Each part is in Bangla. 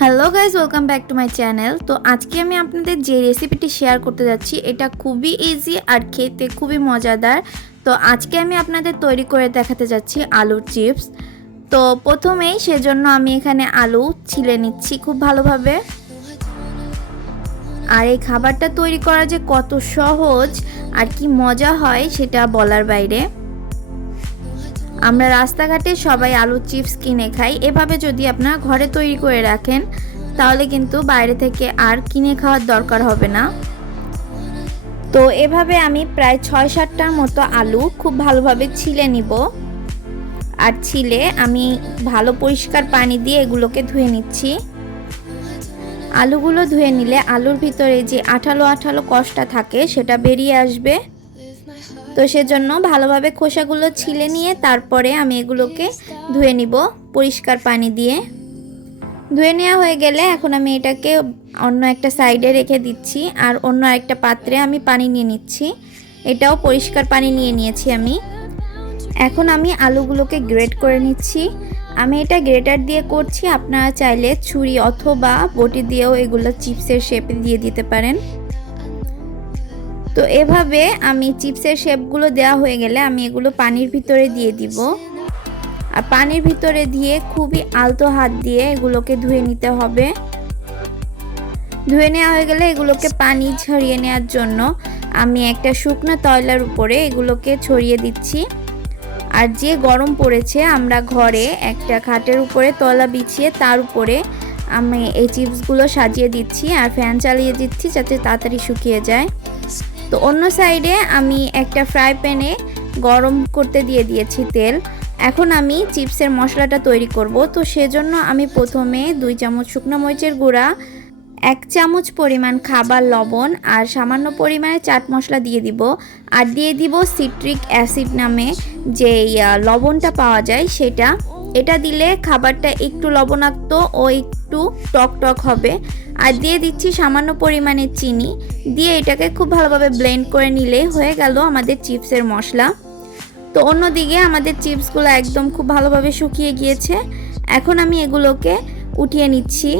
Hello guys welcome back to my channel তো আজকে আমি আপনাদের যে রেসিপিটি শেয়ার করতে যাচ্ছি, এটা খুবই ইজি আর খেতে খুবই মজাদার। তো আজকে আমি আপনাদের তৈরি করে দেখাতে যাচ্ছি আলুর চিপস তো প্রথমেই সেজন্য আমি এখানে আলু ছিলে নিচ্ছি খুব ভালোভাবে। আর এই খাবারটা তৈরি করা যে কত সহজ আর কি মজা হয়, সেটা বলার বাইরে। আমরা রাস্তাঘাটে সবাই আলুর চিপস কিনে খাই। এভাবে যদি আপনারা ঘরে তৈরি করে রাখেন, তাহলে কিন্তু বাইরে থেকে আর কিনে খাওয়ার দরকার হবে না। তো এভাবে আমি প্রায় ছয় সাতটার মতো আলু খুব ভালোভাবে ছিলে নিব। আর ছিলে আমি ভালো পরিষ্কার পানি দিয়ে এগুলোকে ধুয়ে নিচ্ছি। আলুগুলো ধুয়ে নিলে আলুর ভিতরে যে আঠালো আঠালো কষটা থাকে, সেটা বেরিয়ে আসবে। তো সেজন্য ভালোভাবে খোসাগুলো ছিলে নিয়ে তারপরে আমি এগুলোকে ধুয়ে নিব পরিষ্কার পানি দিয়ে। ধুয়ে নেওয়া হয়ে গেলে এখন আমি এটাকে অন্য একটা সাইডে রেখে দিচ্ছি আর অন্য একটা পাত্রে আমি পানি নিয়ে নিচ্ছি। এটাও পরিষ্কার পানি নিয়ে নিয়েছি আমি। এখন আমি আলুগুলোকে গ্রেট করে নিচ্ছি। আমি এটা গ্রেটার দিয়ে করছি, আপনারা চাইলে ছুরি অথবা বটি দিয়েও এগুলো চিপসের শেপে দিয়ে দিতে পারেন। তো এভাবে আমি চিপসের শেপগুলো দেওয়া হয়ে গেলে আমি এগুলো পানির ভিতরে দিয়ে দিব। আর পানির ভিতরে দিয়ে খুবই আলতো হাত দিয়ে এগুলোকে ধুয়ে নিতে হবে। ধুয়ে নেওয়া হয়ে গেলে এগুলোকে পানি ছড়িয়ে নেওয়ার জন্য আমি একটা শুকনো তয়লার উপরে এগুলোকে ছড়িয়ে দিচ্ছি। আর যে গরম পড়েছে আমরা ঘরে একটা খাটের উপরে তলা বিছিয়ে তার উপরে আমি এই চিপসগুলো সাজিয়ে দিচ্ছি আর ফ্যান চালিয়ে দিচ্ছি যাতে তাড়াতাড়ি শুকিয়ে যায়। তো অন্য সাইডে আমি একটা ফ্রাই প্যানে গরম করতে দিয়ে দিয়েছি তেল। এখন আমি চিপসের মশলাটা তৈরি করব। তো সেজন্য আমি প্রথমে দুই চামচ শুকনো মরিচের গুঁড়া, এক চামচ পরিমাণ খাবার লবণ আর সামান্য পরিমাণে চাট মশলা দিয়ে দিব। আর দিয়ে দিব সিট্রিক অ্যাসিড নামে যে লবণটা পাওয়া যায় সেটা। এটা দিলে খাবারটা একটু লবণাক্ত ও একটু টক টক হবে। আর দিয়ে দিচ্ছি সামান্য পরিমাণে চিনি। দিয়ে এটাকে খুব ভালোভাবে ব্লেন্ড করে নিলে হয়ে গেল আমাদের চিপসের মশলা। তো অন্যদিকে আমাদের চিপসগুলো একদম খুব ভালোভাবে শুকিয়ে গিয়েছে। এখন আমি এগুলোকে উঠিয়ে নিচ্ছি।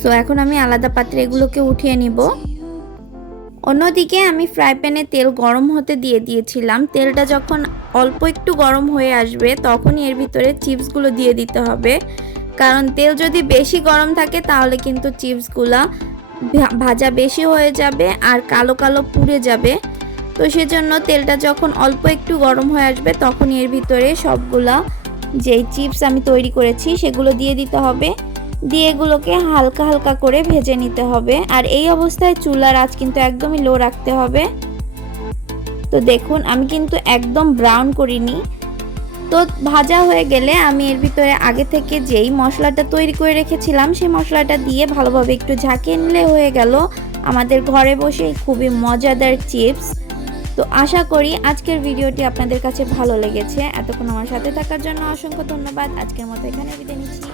সো এখন আমি আলাদা পাত্রে এগুলোকে উঠিয়ে নিব। অন্যদিকে আমি ফ্রাই প্যানে তেল গরম হতে দিয়ে দিয়েছিলাম। তেলটা যখন অল্প একটু গরম হয়ে আসবে, তখনই এর ভিতরে চিপসগুলো দিয়ে দিতে হবে। কারণ তেল যদি বেশি গরম থাকে, তাহলে কিন্তু চিপসগুলো ভাজা বেশি হয়ে যাবে আর কালো কালো পুড়ে যাবে। তো সেজন্য তেলটা যখন অল্প একটু গরম হয়ে আসবে, তখনই এর ভিতরে সবগুলা যেই চিপস আমি তৈরি করেছি, সেগুলো দিয়ে দিতে হবে। দিয়ে এগুলোকে হালকা হালকা করে ভেজে নিতে হবে। আর এই অবস্থায় চুলার আঁচ কিন্তু একদমই লো রাখতে হবে। তো দেখুন, আমি কিন্তু একদম ব্রাউন করিনি। তো ভাজা হয়ে গেলে আমি এর ভিতরে আগে থেকে যেই মশলাটা তৈরি করে রেখেছিলাম, সেই মশলাটা দিয়ে ভালোভাবে একটু ঝাঁকিয়ে নিলে হয়ে গেল আমাদের ঘরে বসে খুবই মজাদার চিপস। তো আশা করি আজকের ভিডিওটি আপনাদের কাছে ভালো লেগেছে। এতক্ষণ আমার সাথে থাকার জন্য অসংখ্য ধন্যবাদ। আজকের মতো এখানে বিদায় নিচ্ছি।